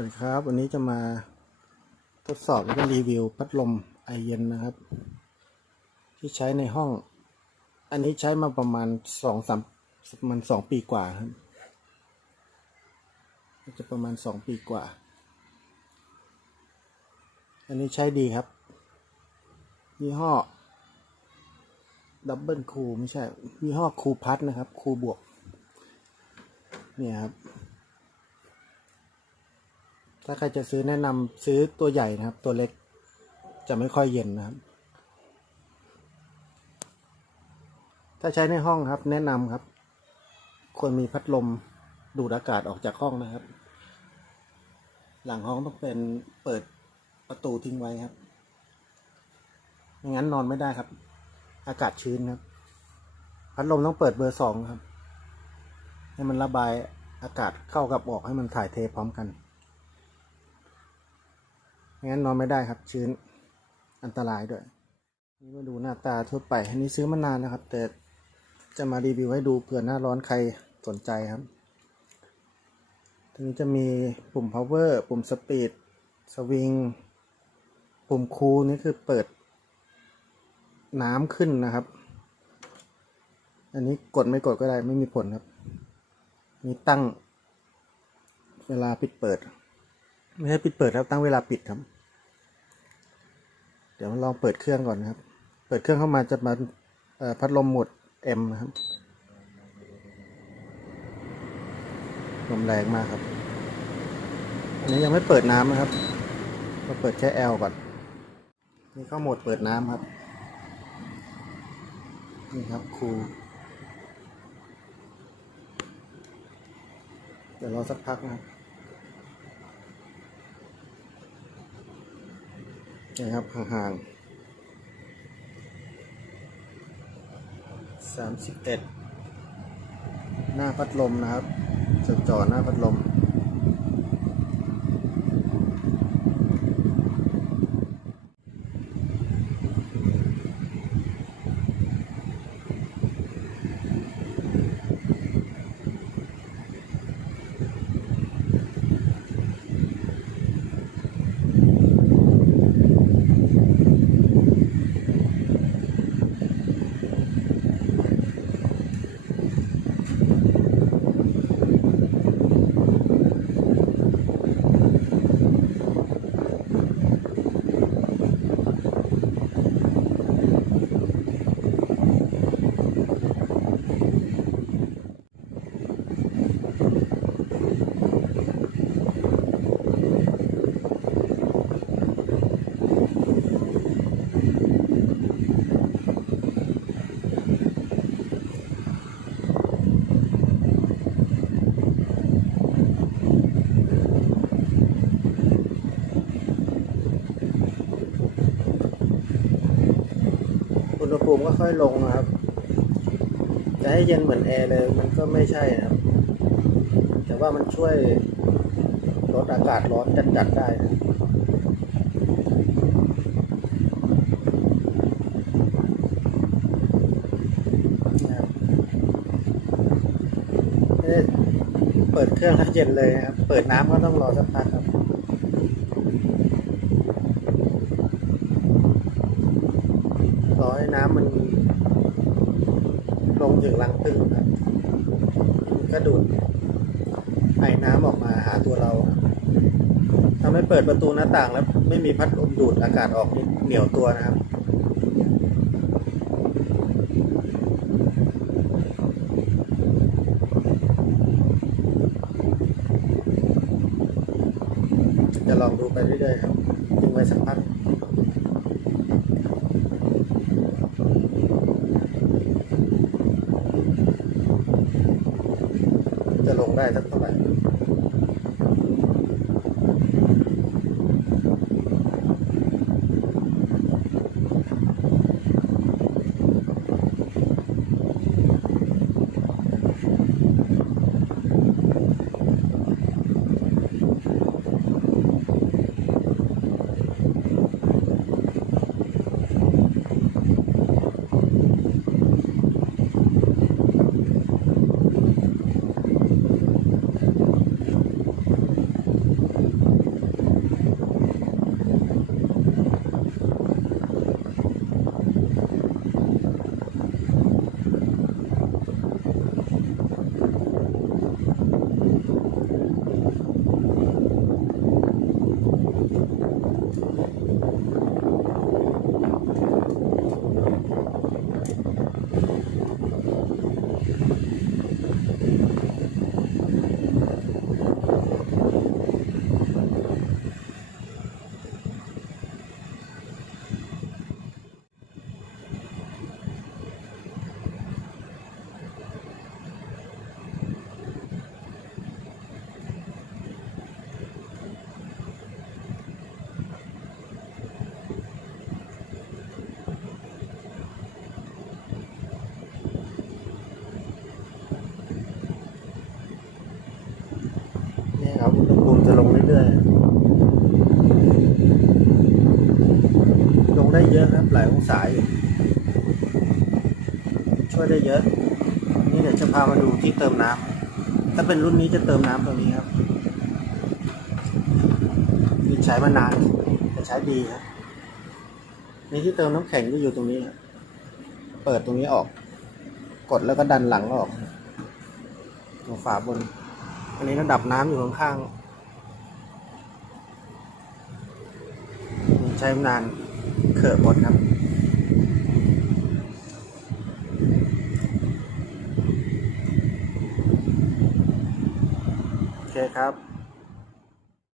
วัสดีครับ วันนี้จะมาทดสอบแล้วก็รีวิวพัดลมไอเย็นนะครับ ที่ใช้ในห้อง อันนี้ใช้มาประมาณสองสามมันสองปีกว่าครับจะประมาณสองปีกว่า อันนี้ใช้ดีครับยี่ห้อดับเบิลคูไม่ใช่ยี่ห้อคูพัทนะครับคูบวก เนี่ยครับ ถ้าใครจะซื้อแนะนำซื้อตัวใหญ่นะครับ ตัวเล็กจะไม่ค่อยเย็นนะครับ ถ้าใช้ในห้องครับ แนะนำครับ ควรมีพัดลมดูดอากาศออกจากห้องนะครับ หลังห้องต้องเป็นเปิดประตูทิ้งไว้ครับไม่งั้นนอนไม่ได้ครับ อากาศชื้นครับ พัดลมต้องเปิดเบอร์สองครับ ให้มันระบายอากาศเข้ากับออกให้มันถ่ายเทพร้อมกัน งั้นนอนไม่ได้ครับ ชื้นอันตรายด้วย นี่มาดูหน้าตาทั่วไป อันนี้ซื้อมานานนะครับ แต่จะมารีวิวให้ดูเผื่อหน้าร้อนใครสนใจครับทีนี้จะมีปุ่ม power ปุ่ม speed สวิงปุ่มคูลนี่คือเปิดน้ำขึ้นนะครับ อันนี้กดไม่กดก็ได้ไม่มีผลครับ นี่ตั้งเวลาปิดเปิด ไม่ใช่ปิดเปิดครับตั้งเวลาปิดครับ เดี๋ยวลองเปิดเครื่องก่อนนะครับ เปิดเครื่องเข้ามาจะมาพัดลมหมด M นะครับลมแรงมากครับ อันนี้ยังไม่เปิดน้ำนะครับเราเปิดแค่ L ก่อน นี่เข้าโหมดเปิดน้ำครับ นี่ครับครูเดี๋ยวรอสักพักนะครับ นี่ครับห่างๆสามสิบเอ็ดหน้าพัดลมนะครับจดจ่อหน้าพัดลม ก็ค่อยลงนะครับ จะให้เย็นเหมือนแอร์เลยมันก็ไม่ใช่นะครับ แต่ว่ามันช่วยลดอากาศร้อนจัดๆได้นะนะครับได้เปิดเครื่องแล้วเย็นเลยครับ เปิดน้ำก็ต้องรอสักพักครับรอให้น้ำมัน ถึงรังผึ้งครับมันก็ดูดไอ้น้ำออกมาหาตัวเราทำให้เปิดประตูหน้าต่างแล้วไม่มีพัดลมดูดอากาศออกเหนียวตัวนะครับจะลองดูไปเรื่อยๆครับทิ้งไว้สักพัก จะลงได้สักเท่าไหร่ ลงเรื่อยๆ ลงได้เยอะครับ หลายองศาอยู่ ช่วยได้เยอะ นี่เดี๋ยวจะพามาดูที่เติมน้ำ ถ้าเป็นรุ่นนี้จะเติมน้ำตรงนี้ครับมีใช้มานานแต่ใช้ดีครับนี่ที่เติมน้ำแข็งจะอยู่ตรงนี้ครับเปิดตรงนี้ออก กดแล้วก็ดันหลังออกตรงฝาบน อันนี้ระดับน้ำอยู่ข้างๆนี่ ใช้นานเขอะหมดครับ โอเคครับ